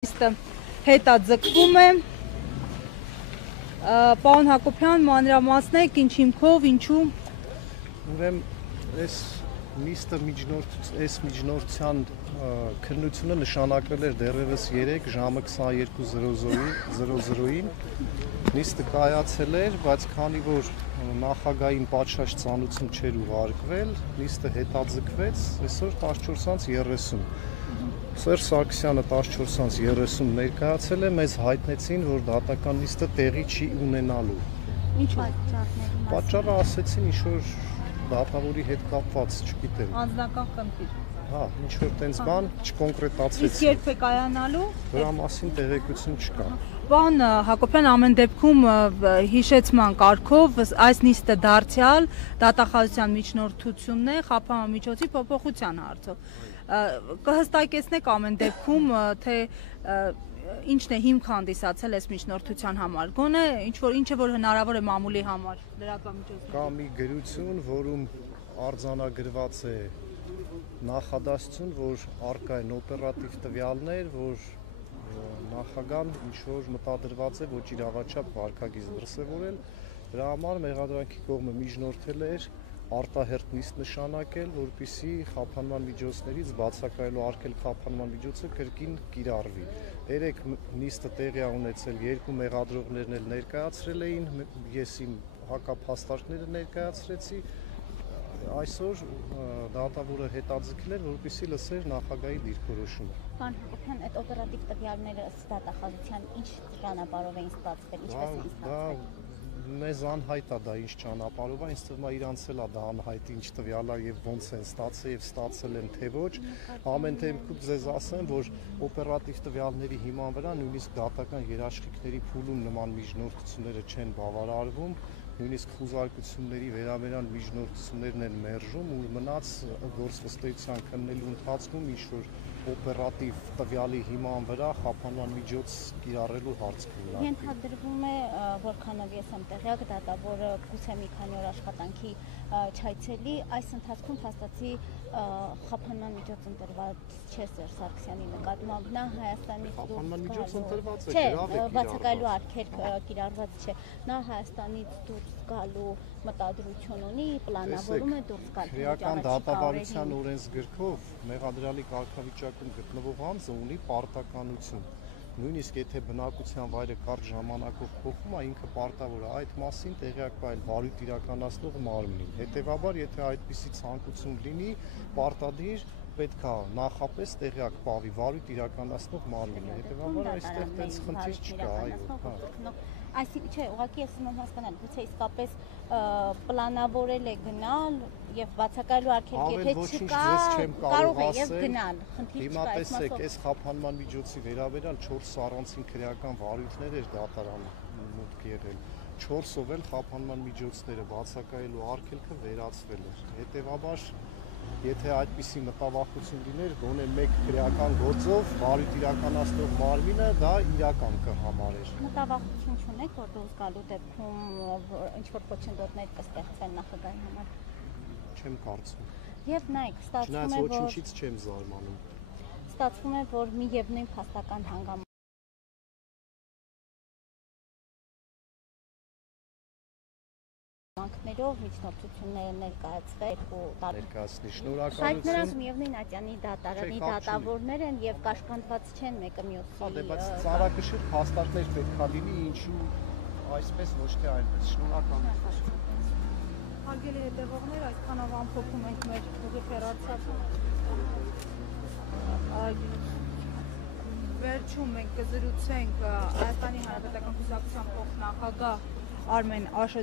Հետաձգվում է պարոն Հակոբյան մանրամասնեք ինչ հիմքով ինչու Ուրեմն այս նիստը միջնորդության քննությունը նշանակվել էր դեռևս 3 ժամը 22:00-ին նիստը կայացել էր, բայց քանի որ նախագահին պատշաճ ծանուցում չէր ուղարկվել, նիստը հետաձգվեց այսօր 14:30 Սերժ Սարգսյանը 14:30 ներկայացել է, մեզ հայտնեցին, որ դատական նիստը տեղի չի ունենալու։ Ինչ պատճառների մասին։ Պատճառը ասեցին ինչ-որ դատավորի հետ կապված, չգիտեմ։ Անձնական խնդիր։ Հա, ինչ-որ տենց բան չկոնկրետացեցին։ Իսկ երբ է կայանալու։ Դրա մասին տեղեկություն չկա։ Պարոն Հակոբյան, ամեն դեպքում հիշեցման կարգով այս նիստը դարձյալ դատախազության միջնորդությունն է խափանման միջոցի փոփոխության հարցով։ Կհստակեցնեք ամեն դեպքում, թե ինչն է հիմք հանդիսացել այս միջնորդության համար, գոնե ինչը որ հնարավոր է մամուլի համար լրատվամիջոցներում։ Կա մի գրություն, որում արձանագրված է նախադասություն, որ առկա են օպերատիվ տվյալներ, որ նախագահան ինչ-որ մտադրված է ոչ իրավաչափ վարքագիծ դրսևորել, դրա համար մեղադրանքի կողմը միջնորդել էր արտահերթ նիստ նշանակել, որպեսզի խափանման միջոցներից բացակայելու արգել խափանման միջոցը կրկին կիրառվի։ Երեք նիստը տեղի է ունեցել, երկու մեղադրողներն էլ ներկայացրել էին, ես իմ հակափաստարկները ներկայացրեցի, այսօր դատավորը հետաձգել էր, որպեսզի լսեր նախագահի դիրքորոշումը։ Պարոն Հակոբյան, այդ օպերատիվ տվյալները ըստ դատախազության ինչ ճանապարհով էին ստացվել, ինչպես էին ստացվել։ Մեզ անհայտ է դա ինչ ճանապարհով է, ինձ թվում է իրանց էլ է դա անհայտ ինչ տվյալ է եւ ոնց են ստացել եւ ստացել են թե ոչ։ Ամեն դեպքում ձեզ ասեմ, որ օպերատիվ տվյալների հիման վրա նույնիսկ դատական երաշխիքների փուլում նման միջնորդությունները չեն բավարարվում, նույնիսկ խուզարկությունների վերաբերյալ միջնորդություններն են մերժում ու մնաց գործվստահության քննելու ընթացքում ինչ-որ օպերատիվ տվյալի հիման վրա խափանման միջոց կիրառելու հարց կլինի։ Ենթադրվում է, որքանով ես եմ տեղյակ, դատավորը գուցե մի քանի օր աշխատանքի չայցելի, այս ընթացքում փաստացի խափանման միջոց ընտրված չէ Սերժ Սարգսյանի նկատմամբ, նա Հայաստանի խափանման միջոց ընտրված է, չէ, բացակայելու արգելք կիրառված չէ, նա Հայաստանից դուրս գալու մտադրություն ունի, պլանավորում է դուրս գալ։ Քրեական դատավարության օրենսգրքով մեղադրյալի կարգավիճակում գտնվող անձը ունի պարտականություն։ Նույնիսկ եթե բնակության վայրը կարճ ժամանակով փոխում է, ինքը պարտավոր է այդ մասին տեղյակ պահել վարույթ իրականացնող մարմնին։ Հետևաբար, եթե այդպիսի ցանկություն լինի, պարտադիր պետք է նախապես տեղյակ պահվի վարույթ իրականացնող մարմինը։ Հետևաբար այստեղ տենց խնդիր չկա, այո։ Այսինքն, չէ, ուղղակի ես ուզում եմ հասկանալ, գուցե իսկապես պլանավորել է գնալ եւ բացակայելու արգելք եթե չկա, կարող է եւ գնալ։ Հիմա տեսեք, այս խափանման միջոցի վերաբերյալ 4 առանցին քրեական վարույթներ էր դատարան մուտք եղել։ 4-ով էլ խափանման միջոցները բացակայելու արգելքը վերացվել էր։ Հետևաբար, եթե այդպիսի մտավախություն լիներ, գոնե մեկ քրեական գործով վարույթ իրականացնող մարմինը դա իրական կհամարեր։ Մտավախություն չունեք, որ դուրս գալու դեպքում ինչ-որ խոչընդոտներ կստեղծվեն նախագահի համար։ Չեմ կարծում։ Եվ նայեք, ստացվում է, որ ոչինչից չեմ զարմանում։ Ստացվում է, որ մի եւ նույն փաստական հանգամանքներով միջնորդությունները ներկայացվել ու ներկայացնի շնորհակալություն։ Հայտնրած միևնույն Ատյանի դատարանի դատավորներ են եւ կաշկանդված չեն մեկը մյուսի։ Հա, բայց ծառակշիռ փաստարկներ պետք է լինի, ինչու այսպես ոչ թե այնպես։ Շնորհակալություն։ Հարգելի հետևողներ, այսքանով ամփոփում ենք մեր հեռարձակումը։ Վերջում մենք կզրուցենք Հայաստանի Հանրապետական Կուսակցության փոխնախագահ Արմեն Աշոտ